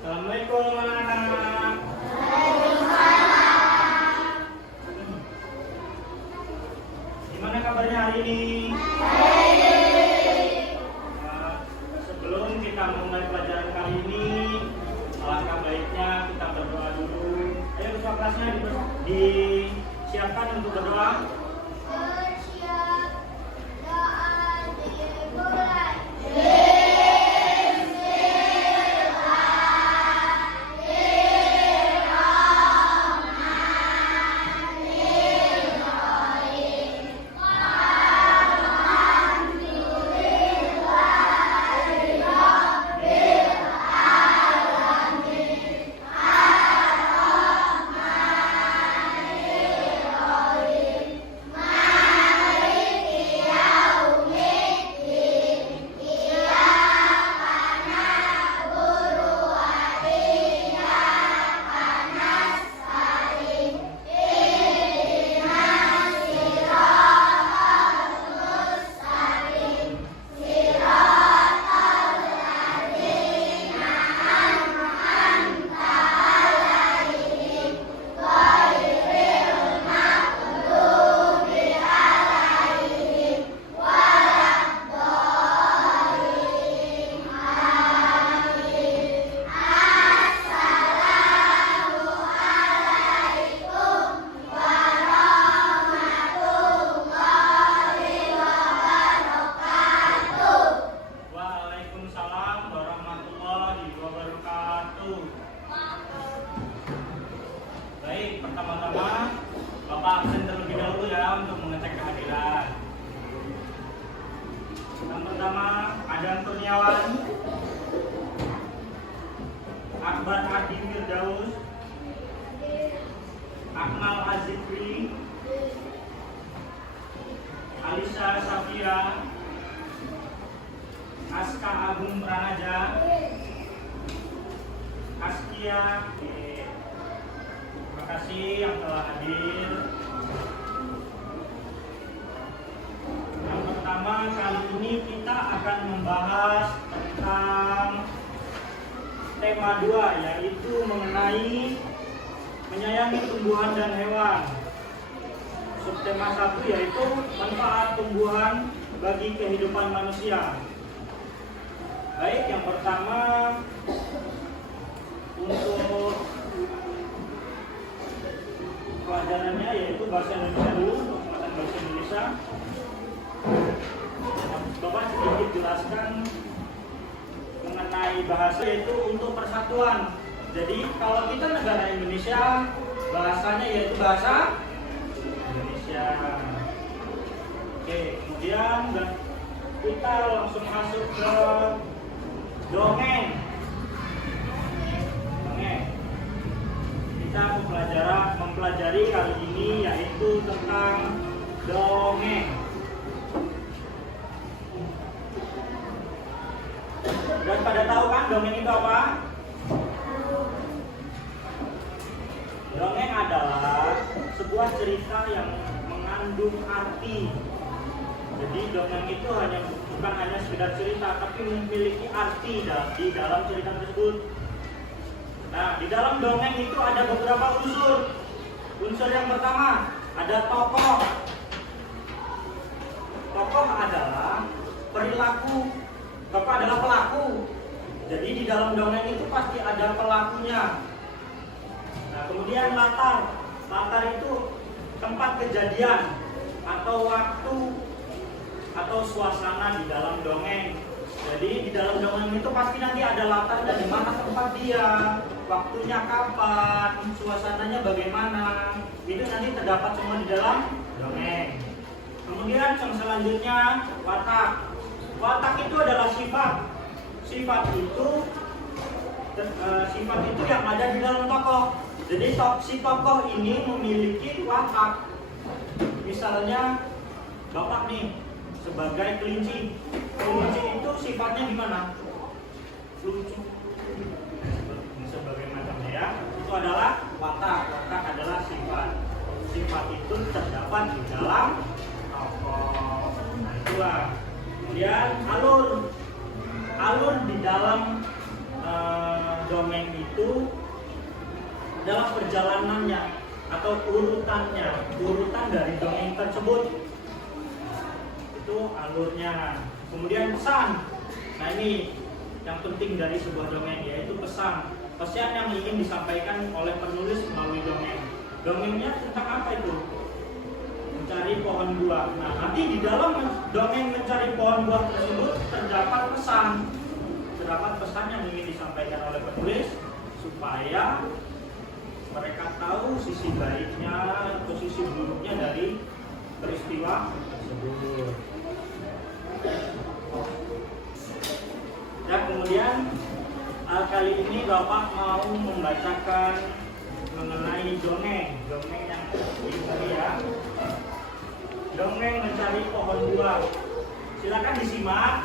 Assalamualaikum anak-anak. Gimana kabarnya hari ini? Sebelum kita mulai pelajaran kali ini, alangkah baiknya kita berdoa dulu. Ayo ketua kelasnya disiapkan untuk berdoa. Baik, pertama-tama Bapak absen terlebih dahulu ya untuk mengecek kehadiran. Yang pertama, Adam Kurniawan, Akbar Adi Firdaus, Akmal Azikri, Alisa Safia, Aska Agung Pranaja, Askia. Terima kasih yang telah hadir. Yang pertama, kali ini kita akan membahas tentang tema 2, yaitu mengenai menyayangi tumbuhan dan hewan. Subtema 1 yaitu manfaat tumbuhan bagi kehidupan manusia. Baik, yang pertama untuk pelajarannya yaitu bahasa Indonesia dulu, untuk pelajaran bahasa Indonesia. Bapak sedikit jelaskan mengenai bahasa, yaitu untuk persatuan. Jadi kalau kita negara Indonesia, bahasanya yaitu bahasa Indonesia. Oke, kemudian kita langsung masuk ke dongeng. Kita mempelajari kali ini yaitu tentang dongeng. Dan pada tahu kan dongeng itu apa? Dongeng adalah sebuah cerita yang mengandung arti. Jadi dongeng itu bukan hanya sekedar cerita, tapi memiliki arti di dalam cerita tersebut. Nah, di dalam dongeng itu ada beberapa unsur. Unsur yang pertama, ada tokoh. Tokoh adalah perilaku. Tokoh adalah pelaku. Jadi di dalam dongeng itu pasti ada pelakunya. Nah, kemudian latar. Latar itu tempat kejadian atau waktu atau suasana di dalam dongeng. Jadi di dalam dongeng itu pasti nanti ada latar dan di mana tempat dia, waktunya kapan, suasananya bagaimana. Itu nanti terdapat semua di dalam dongeng. Kemudian yang selanjutnya watak. Watak itu adalah sifat. Sifat itu yang ada di dalam tokoh. Jadi si tokoh ini memiliki watak. Misalnya Bapak nih sebagai kelinci. Kelinci itu sifatnya gimana? Lucu. Sebagai macamnya ya. Itu adalah watak. Watak adalah sifat. Sifat itu terdapat di dalam tokoh. Nah, itulah. Kemudian alur di dalam dongeng itu adalah perjalanannya atau urutan dari dongeng tersebut. Itu alurnya. Kemudian pesan. Nah, ini yang penting dari sebuah dongeng, yaitu pesan yang ingin disampaikan oleh penulis melalui dongeng. Dongengnya tentang apa itu? Mencari pohon buah. Nah, nanti di dalam dongeng mencari pohon buah tersebut terdapat pesan yang ingin disampaikan oleh penulis supaya mereka tahu sisi baiknya atau sisi buruknya dari peristiwa tersebut. Dan kemudian kali ini Bapak mau membacakan mengenai dongeng yang ini ya. Dongeng mencari pohon buah. Silakan disimak.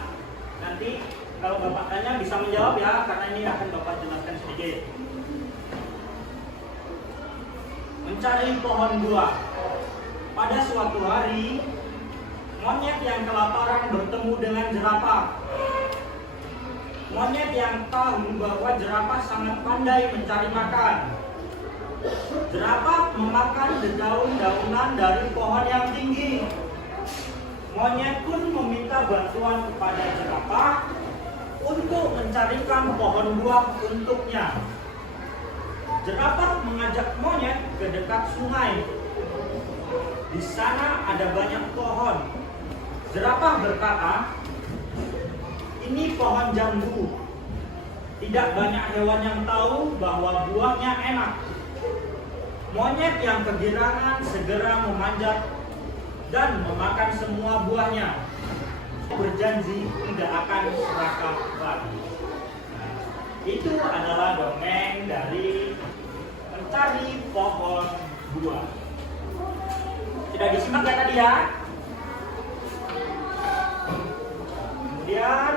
Nanti kalau Bapak tanya bisa menjawab ya, karena ini akan Bapak jelaskan sedikit. Mencari pohon buah. Pada suatu hari, monyet yang kelaparan bertemu dengan jerapah. Monyet yang tahu bahwa jerapah sangat pandai mencari makan. Jerapah memakan daun-daunan dari pohon yang tinggi. Monyet pun meminta bantuan kepada jerapah untuk mencarikan pohon buah untuknya. Jerapah mengajak monyet ke dekat sungai. Di sana ada banyak pohon. Jerapah berkata, "Ini pohon jambu. Tidak banyak hewan yang tahu bahwa buahnya enak." Monyet yang kegirangan segera memanjat dan memakan semua buahnya. Berjanji tidak akan serakah lagi. Itu adalah dongeng dari mencari pohon buah. Sudah disimak ya tadi ya? Kemudian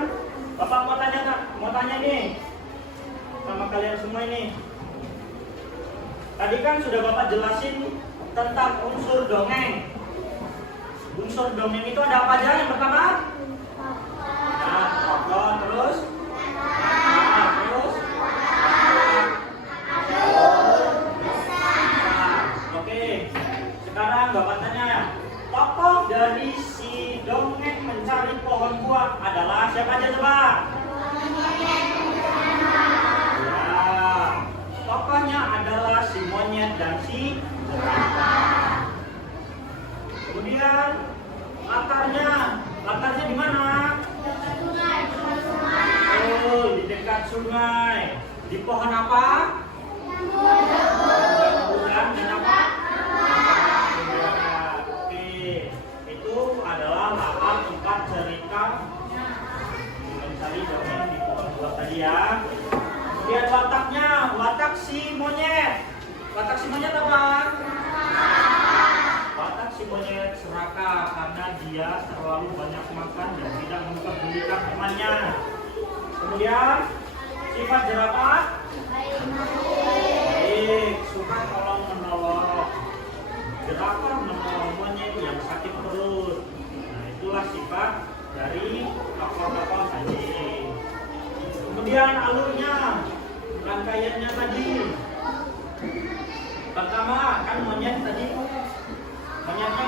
Bapak mau tanya nih sama kalian semua ini. Tadi kan sudah Bapak jelasin tentang unsur dongeng. Unsur dongeng itu ada apa aja? Yang pertama? Nah, tokoh, terus? Nah, terus? Oke. Sekarang Bapak tanya, tokoh dari si dongeng mencari pohon buah adalah siapa aja coba? Tokohnya adalah si monyet dan si jerapah. Kemudian latarnya di mana? Oh, di dekat sungai. Di pohon apa? Jamburan dan apa? Oke, itu adalah latar tempat cerita mencari dongeng di pohon buah tadi ya. Kemudian watak si monyet. Watak si monyet apa? Watak si monyet serakah karena dia terlalu banyak makan dan tidak memperdulikan temannya. Kemudian sifat jerapah? Baik, suka tolong menolong. Jerapah menolong monyet yang sakit perut. Nah, itulah sifat dari tokoh-tokoh tadi. Kemudian alurnya, rangkaiannya tadi. Pertama kan monyetnya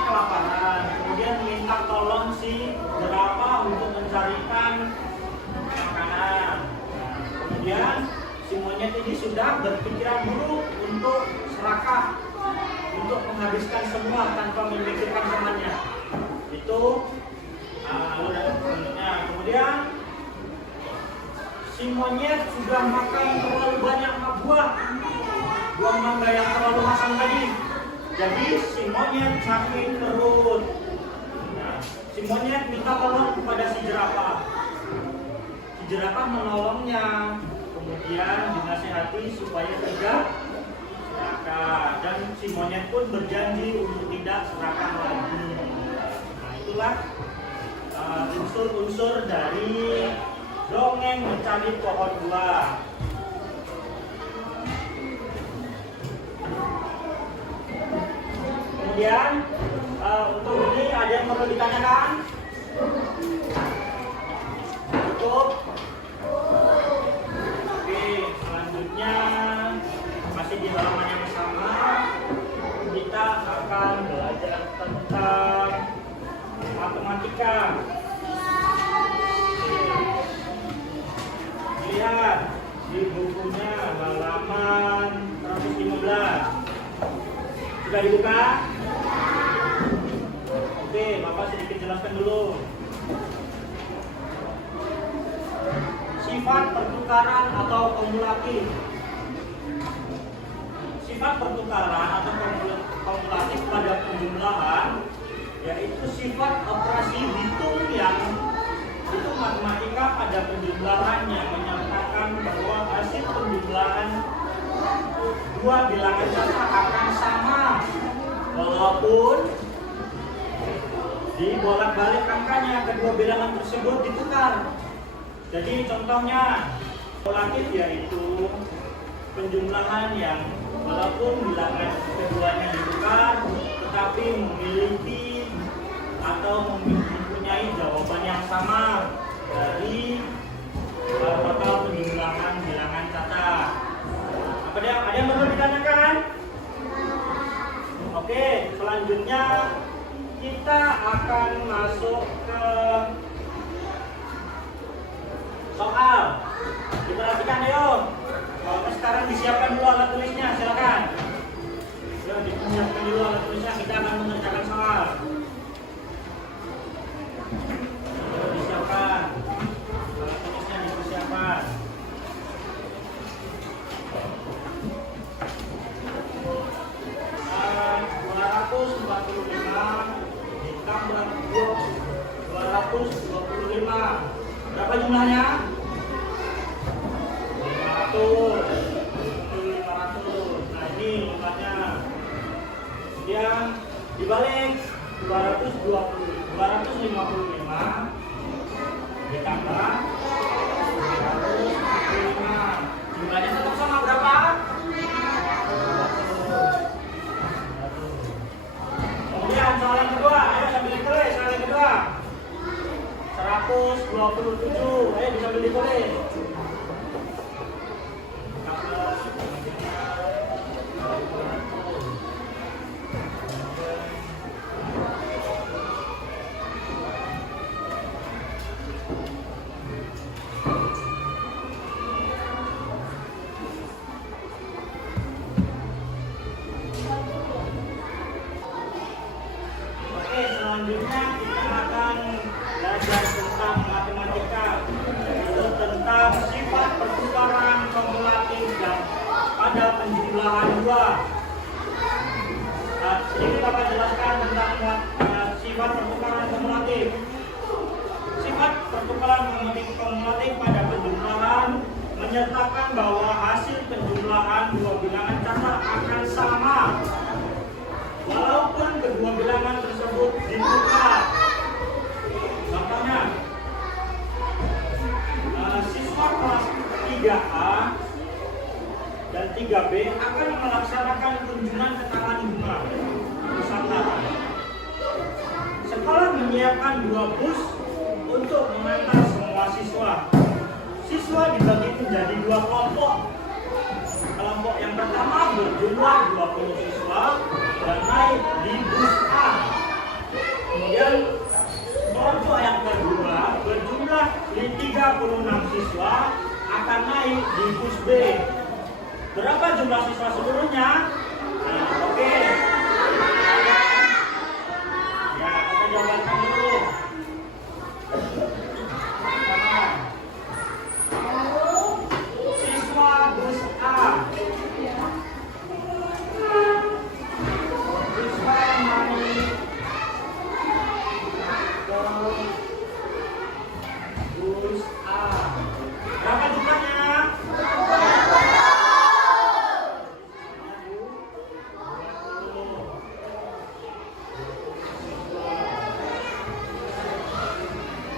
kelaparan, kemudian minta tolong si jerapah untuk mencarikan makanan. Nah, kemudian si monyet ini sudah berpikiran buruk untuk serakah, untuk menghabiskan semua tanpa memikirkan temannya. Itu alurnya. Kemudian si monyet sudah makan terlalu banyak buah mangga yang terlalu masam tadi. Jadi si monyet sakit perut. Nah, si monyet minta tolong kepada si jerapah. Si jerapah menolongnya. Kemudian dinasihati supaya tidak serakah. Dan si monyet pun berjanji untuk tidak serakah lagi. Nah, itulah unsur-unsur dari dongeng mencari pohon buah. Kemudian untuk ini ada yang perlu ditanyakan? Cukup? Oke, selanjutnya. lihat di bukunya halaman 115. Sudah dibuka? Oke, Bapak sedikit jelaskan dulu. Sifat pertukaran atau kumulatif. Sifat pertukaran atau kumulatif pada penjumlahan yaitu sifat operasi hitung yang itu matematika pada penjumlahan yang menyatakan bahwa hasil penjumlahan dua bilangan kata akan sama walaupun dibolak-balik angkanya kedua bilangan tersebut ditukar. Jadi contohnya kumulatif yaitu penjumlahan yang walaupun bilangan keduanya ditukar tetapi memiliki atau mempunyai jawaban yang sama dari total penjumlahan bilangan cacat. Ada yang perlu ditanyakan? Oke, selanjutnya kita akan masuk ke soal. Diperhatikan yuk. Sekarang disiapkan dulu alat tulisnya, silakan. Disiapkan dulu alat tulisnya, kita akan mengerjakan soal. Disiapkan. Alat tulisnya disiapkan. Ditambah 225. Berapa jumlahnya? 500. Nah ini jumlahnya. Kemudian dibalik 255 ditambah 345. Jumlahnya tetap sama berapa? Kemudian soal yang kedua, ayo sambil ditulis. Soal yang kedua 127, ayo sambil ditulis. Selanjutnya kita akan belajar tentang matematika, yaitu tentang sifat pertukaran kumulatif dan pada penjumlahan dua. Sedikit Bapak jelaskan tentang sifat pertukaran kumulatif. Sifat pertukaran kumulatif pada penjumlahan menyatakan bahwa hasil penjumlahan dua bilangan catat akan sama walaupun kedua bilangan tersebut ditukar. Contohnya, siswa kelas 3A dan 3B akan melaksanakan kunjungan ke Taman Bunga Nusantara. Sekolah menyiapkan 2 bus untuk mengantar semua siswa. Siswa dibagi menjadi 2 kelompok. Kelompok yang pertama berjumlah 20 siswa dan naik di bus A. Kemudian kelompok yang kedua berjumlah 36 siswa akan naik di bus B. Berapa jumlah siswa seluruhnya? Oke. Ya, kita jawabankan dulu. Siswa bus A. Siswa naik ke bus A. Berapa jumlahnya?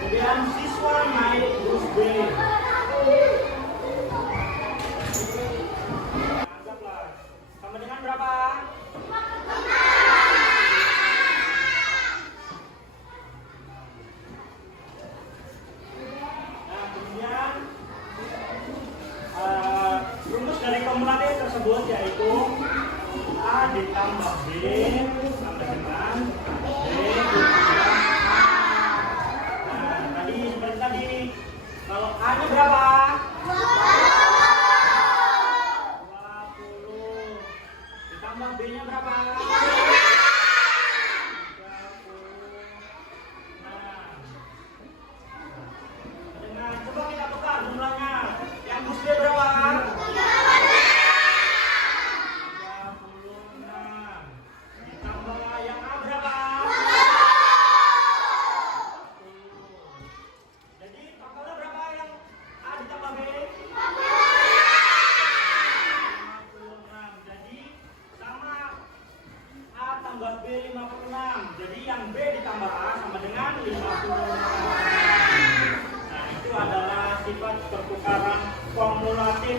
Kemudian siswa naik bus B. Anggaplah sama dengan berapa? Nah, kemudian rumus dari kumulatif tersebut yaitu A ditambah B sama dengan B ditambah A. Nah, tadi seperti tadi, kalau A nya berapa?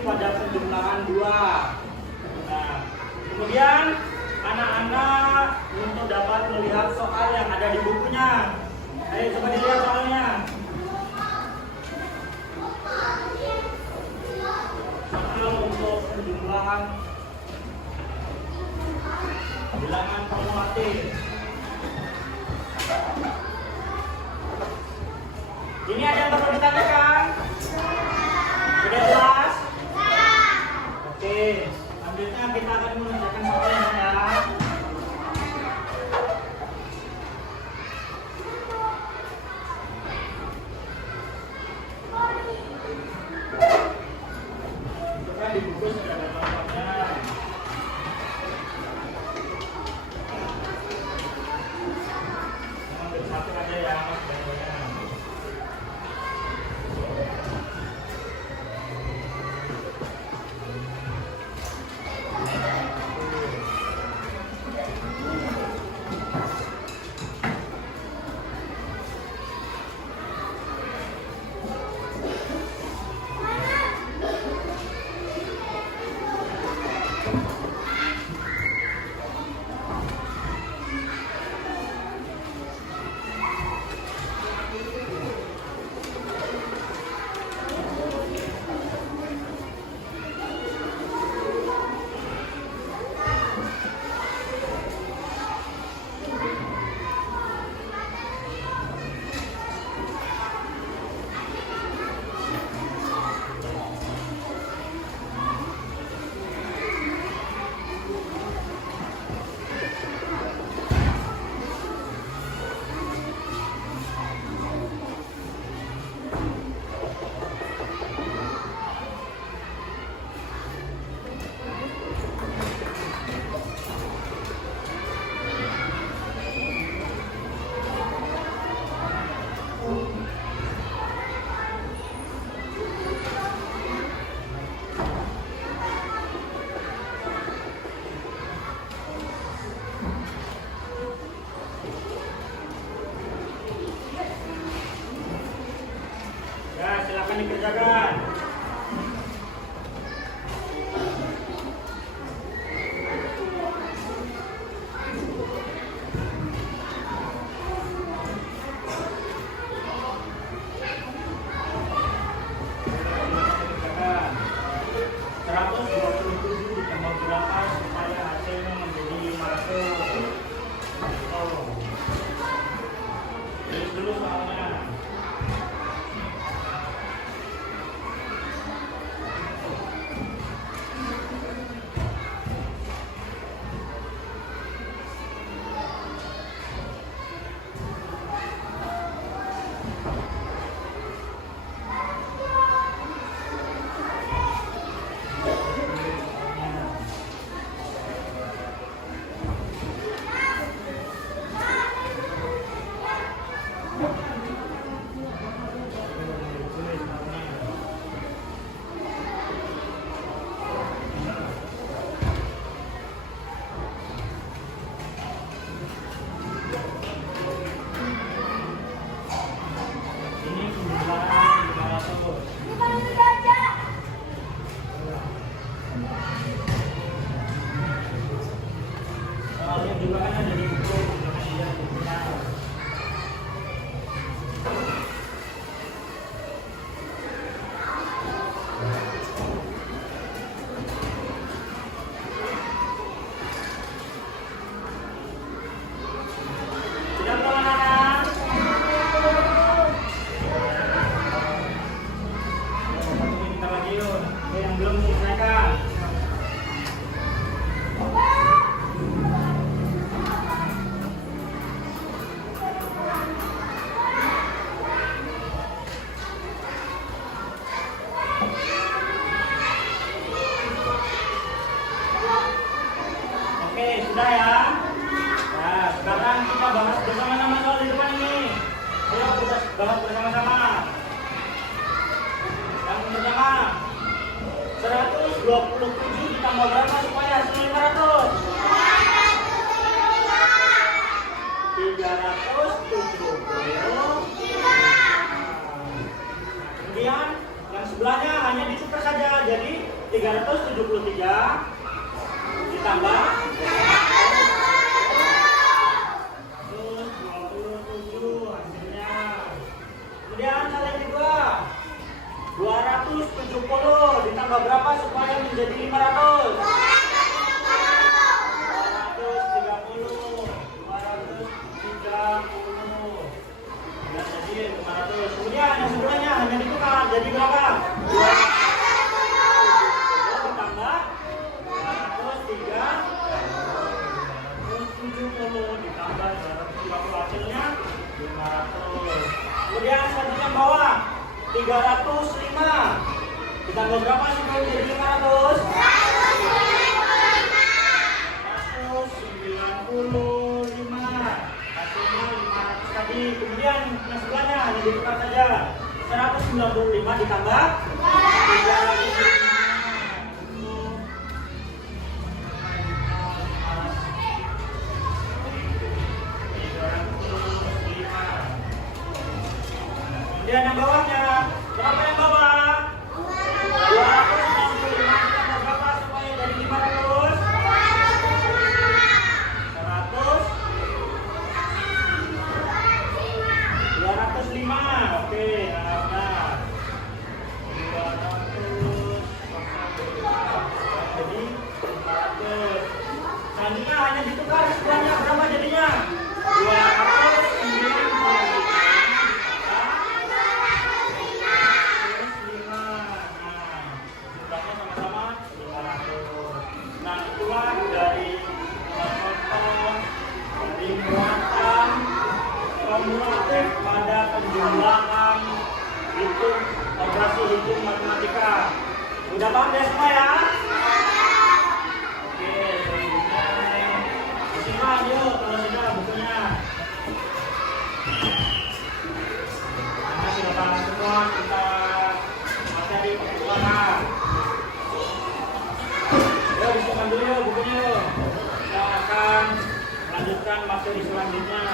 pada penjumlahan 2. Nah, kemudian anak-anak untuk dapat melihat soal yang ada di bukunya. Ayo coba dilihat soalnya. Soal untuk penjumlahan bilangan kumulatif. Ini ada yang perlu ditanyakan? Sudah jelas? Oke, selanjutnya kita akan mengerjakan soalnya ya. Itu kan di buku sudah ada contohnya. Ambil satu aja ya, Mas. Silakan dikerjakan. Sudah ya. Nah, sekarang kita bahas bersama-sama soal di depan ini. Ayo kita bahas bersama-sama. Yang pertama, 127 ditambah berapa supaya hasilnya 500? 370. Kemudian yang sebelahnya hanya ditukar saja, jadi 373 ditambah 127 hasilnya. Kemudian kali kedua 270 ditambah berapa supaya menjadi 500? 230 dan jadi 500. Kemudian yang sebelumnya hanya ditukar jadi berapa? 270 ditambah 270 ditambah 230 hasilnya 500. Kemudian selanjutnya bawah 305 ditambah berapa supaya menjadi 500? 195 hasilnya 500 tadi. Kemudian yang sebelahnya hanya ditukar saja 195 ditambah 305. Kemudian yang bawahnya berapa yang bawah? 265 ditambah berapa supaya jadi 500? 205. Oke, nah 200 jadi 500. Selanjutnya hanya ditukar sebelahnya berapa jadinya? 295. Nah, itulah dari contoh dari muatan kumulatif pada penjumlahan hitung operasi hitung matematika. Udah paham ya semua ya? Oke, selanjutnya disimak yuk kalau sudah bukunya. Karena sudah paham semua kita materi pengulangan. Yuk disimak dulu yuk bukunya yuk. Kita akan lanjutkan materi selanjutnya.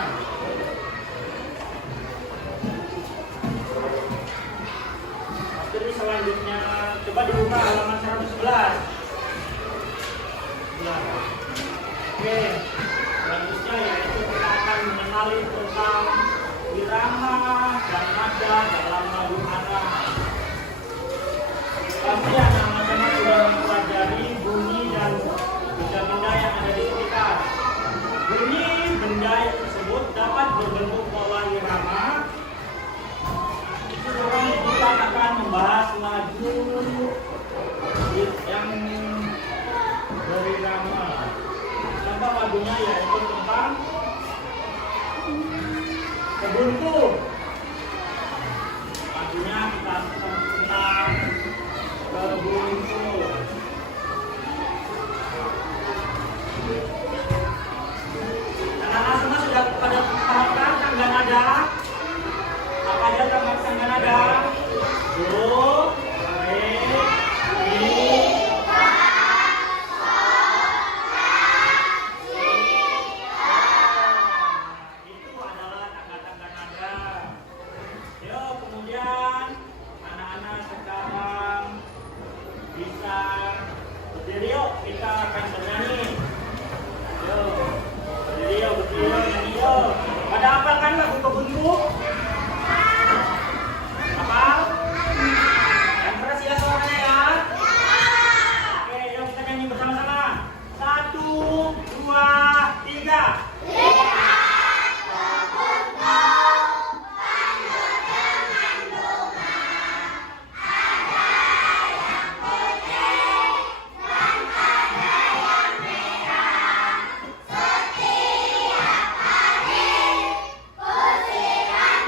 Materi selanjutnya coba dibuka halaman 111. Ya. Oke, selanjutnya yaitu kita akan mengenali tentang irama dan nada dalam lagu Arab. Pasti anak-anak sudah mempelajari bunyi dan benda-benda yang ada di sekitar. Bunyi benda tersebut dapat berbentuk pola irama. Sekarang kita akan membahas lagu yang berirama. Contoh lagunya yaitu tentang kebunku. Lagunya kita tentang kebunku. Anak-anak semua sudah pada pahamkan tangga nada? Apa aja tangga nada? Do, re, mi, fa, sol, la, si, do. Itu adalah tangga-tangga nada. Yuk, kemudian anak-anak sekarang bisa berdiri yuk, kita akan bernyanyi. Yuk, berdiri yuk, nyanyi yuk. Pada apa kan lagu kebunku? Hafal? Yang keras ya suaranya ya? Oke, yuk kita nyanyi bersama-sama. 1, 2, 3. Setiap hari ku siram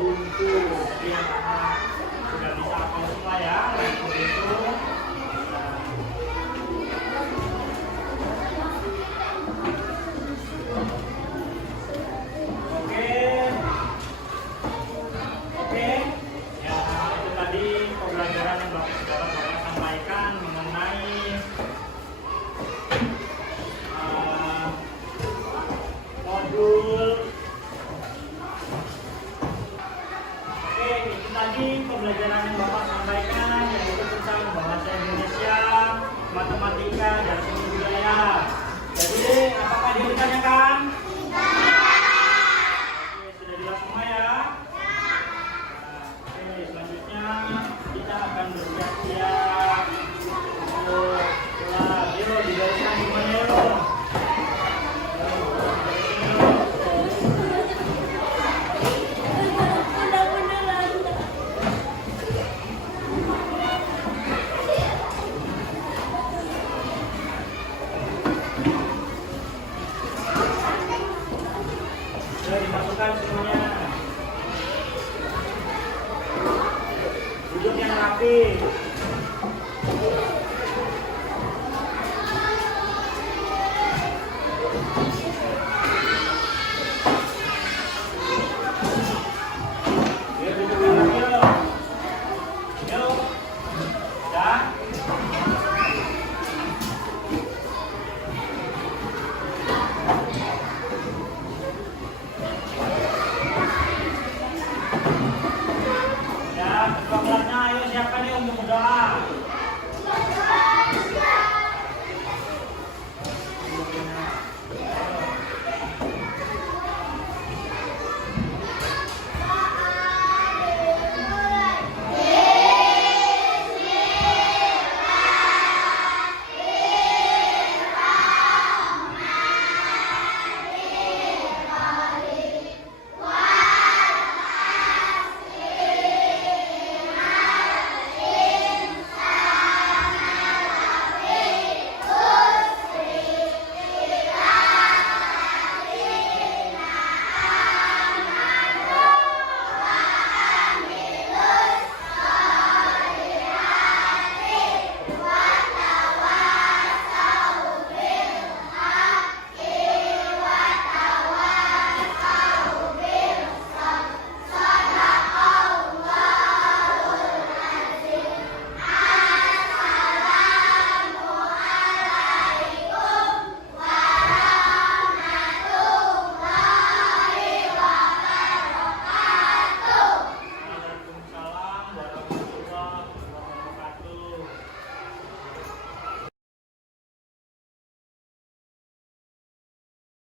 Ubuntu. Jadi anak-anak sudah bisa hafal semua ya, Ubuntu. Oke, ya itu tadi pembelajaran yang Bapak sampaikan mengenai modul. Oke, itu tadi pembelajaran yang Bapak sampaikan, yaitu tentang bahasa Indonesia, matematika, dan seni budaya. Jadi, apakah ditanyakan? Oke, sudah jelas semua ya? Oke, selanjutnya kita akan bersiap-siap untuk kelas. Yuk, digariskan semuanya yuk. Dimasukkan semuanya. Duduk yang rapi. Yuk, duduk yang rapi yuk. Yuk. Dah. Ketua kelasnya ayo siapkan yuk untuk berdoa.